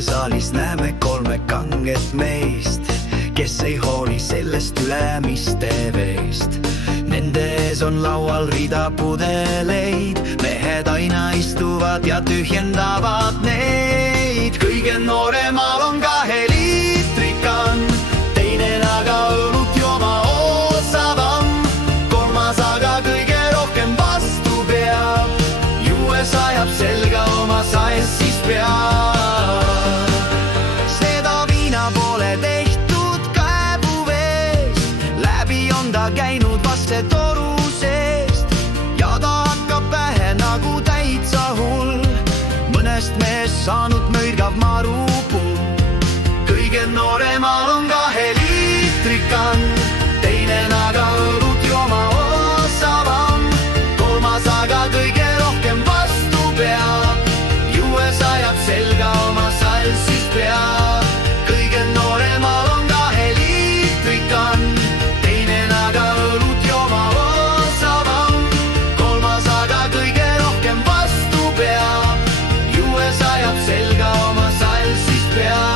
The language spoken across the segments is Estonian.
saalis näeme kolme kanget meist, kes ei hooli sellest Ülemiste veest. Nende ees on laual rida pudeleid, mehed aina istuvad ja tühjendavad neid. Kõige nooremal on 2-liitrikan, teine aga õlut jooma osavam, kolmas aga kõige rohkem vastu peab, juues ajab selga oma saes siis peab. Seda viina pole tehtud kaevuveest, läbi on ta käinud vaste toru seest ja ta hakkab pähe nagu täitsa hull, mõnest mehest saanud möirgav marupuu. Kõige nooremal on 2-liitrikan, teine aga õlut jooma osavam, kolmas aga kõige rohkem vastu peab, juues ajab selga oma sals siis peab. Kõige nooremal on 2-liitrikan, teine aga õlut jooma osavam, kolmas aga kõige rohkem vastu peab, juues ajab selga oma sals siis peab.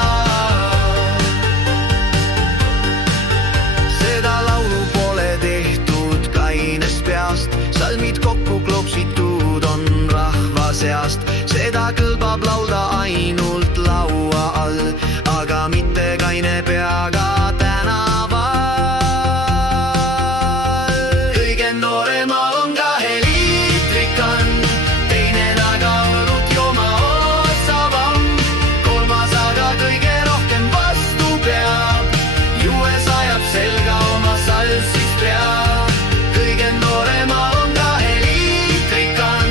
Seda laulu pole tehtud kainest peast, salmid kokku klopsitud on rahva seast. Seda kõlbab laulda ainult laua all, aga mitte kaine peaga tänaval. Kõige nooremal on 2-liitrikan, teine aga õlut jooma osavam, kolmas aga kõige rohkem vastu peab, juues ajab selga oma sals siis peab. Kõige nooremal on 2-liitrikan,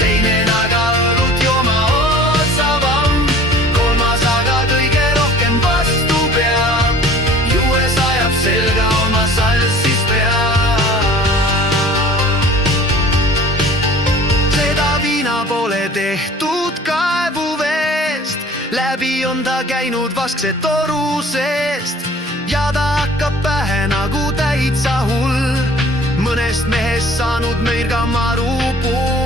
teine aga õlut jooma osavam, kolmas aga kõige rohkem vastu peab, juues ajab selga oma sals siis peab. Seda viina pole tehtud kaevuveest, läbi on ta käinud vaskse toru seest ja ta hakkab pähe nagu täitsa hull, mõnest mehest saanud möirgav marupuu.